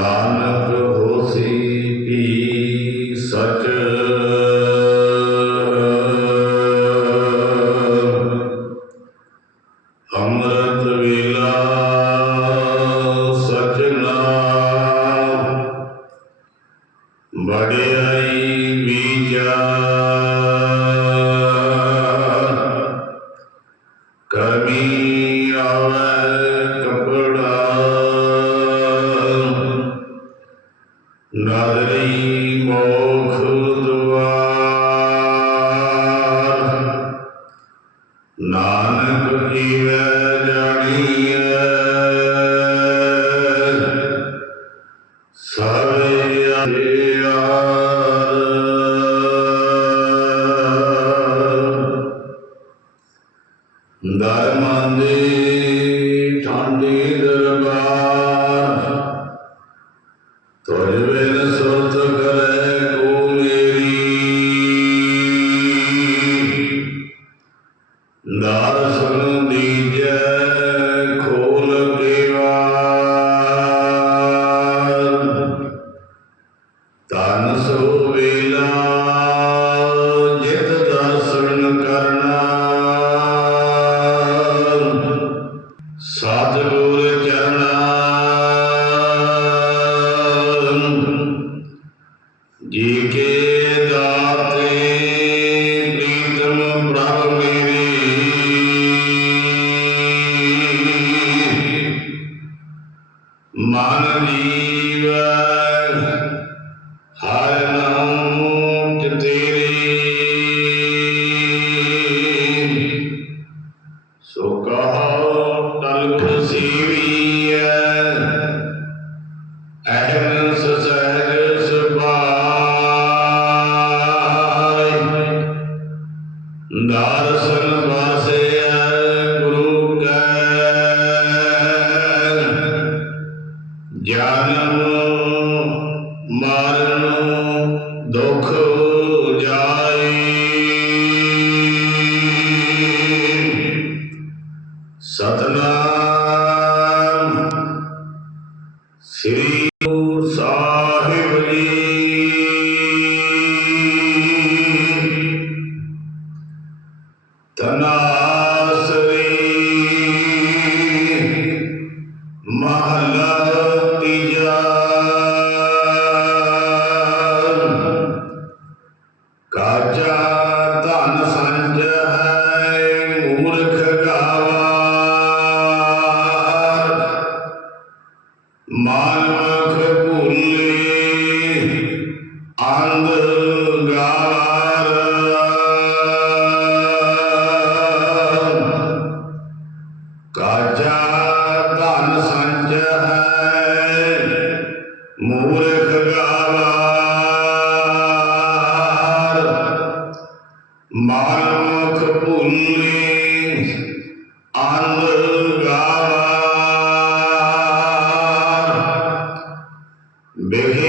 ਨਾਨਕ ਹੋਸੀ ਪੀ ਸਚ? ਅੰਮ੍ਰਿਤ ਵੇਲਾ ਸਚਨਾ ਬੜਿਆਈ ਬੀਜਾ ਸੋ ਕਹੋ ਤਲਖ ਸੀਵੀ ਹੈ ਅਹਮਨ ਸਹਿਜ ਸੁਭਾਈ ਦਰਸ਼ਨ ਵਾਸੇ ਗੁਰੂ ਕੈ ਜਨਮ ਕਾਜਾ ਧਨ ਸੰਚ ਹੈ ਮੂਰਖ ਗਾਵਾਰ। ਮਾਨੁਖ ਭੁੰਨੇ ਅੰਧ ਗਾਵਾਰ। ਬਿਗ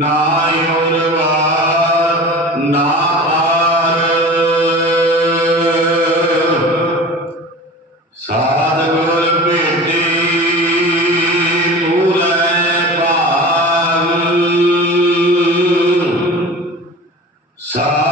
ਨਾ ਉਰਵਾਰ ਨਾ ਪਾਰ ਸਾਧਗੁਰ ਭੇਟੀ ਪੂਰੇ ਪਾਗ ਸਾ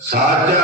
ਸਾਜਾ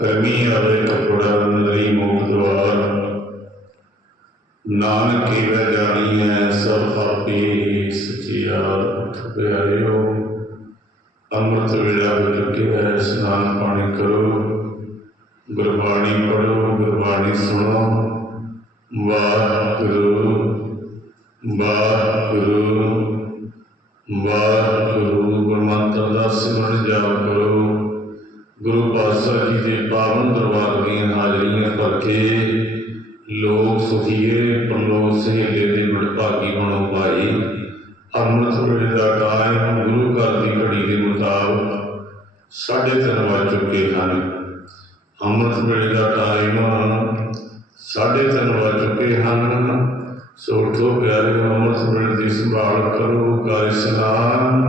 ਕਰਮੀ ਆਵੇ ਕਪੜਾ ਨਦਰੀ ਮੋਖ ਦਵਾਰ ਨਾਨਕ ਜਾਣੀ ਹੈ ਸਭ ਆਪੇ ਸਚਿਆਰ ਉਠ ਪਿਆਰਿਓ। ਅੰਮ੍ਰਿਤ ਵੇਲਾ ਹੋ ਹੈ ਇਸ਼ਨਾਨ ਪਾਣੀ ਕਰੋ। ਗੁਰਬਾਣੀ ਪੜੋ ਗੁਰਬਾਣੀ ਸੁਣੋ। ਪਾਤਸ਼ਾਹ ਪਾਵਨ ਦਰਬਾਰ ਦੀਆਂ ਹਾਜ਼ਰੀਆਂ ਭਰ ਕੇ ਲੋਕ ਸੁਖੀਏ ਪਰਲੋਕ ਸਹੇਲੇ ਦੇ ਮੜਭਾਗੀ ਬਣੋ ਭਾਈ। ਅੰਮ੍ਰਿਤ ਵੇਲੇ ਦਾ ਟਾਈਮ ਗੁਰੂ ਘਰ ਦੀ ਘੜੀ ਦੇ ਮੁਤਾਬਕ ਸਾਢੇ ਤਿੰਨ ਵੱਜ ਚੁੱਕੇ ਹਨ। ਅੰਮ੍ਰਿਤ ਵੇਲੇ ਦਾ ਟਾਈਮ ਸਾਢੇ ਤਿੰਨ ਵੱਜ ਚੁੱਕੇ ਹਨ। ਸੋ ਉਠੋ ਪਿਆਰੇ ਅੰਮ੍ਰਿਤ ਵੇਲੇ ਦੀ ਸੰਭਾਲ ਕਰੋ, ਕਰ ਇਸ਼ਨਾਨ।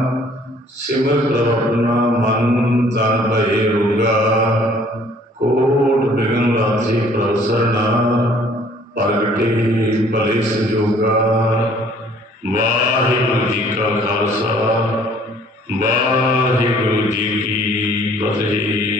ਸਿਮਰ ਪ੍ਰਭ ਆਪਣਾ ਮਨ, ਤਨ, ਭਏ ਸਰਨਾ ਪ੍ਰਗਟੇ ਭਲੇ ਸੰਜੋਗਾ। ਵਾਹਿਗੁਰੂ ਜੀ ਕਾ ਖਾਲਸਾ ਵਾਹਿਗੁਰੂ ਜੀ ਕੀ ਫਤਿਹ।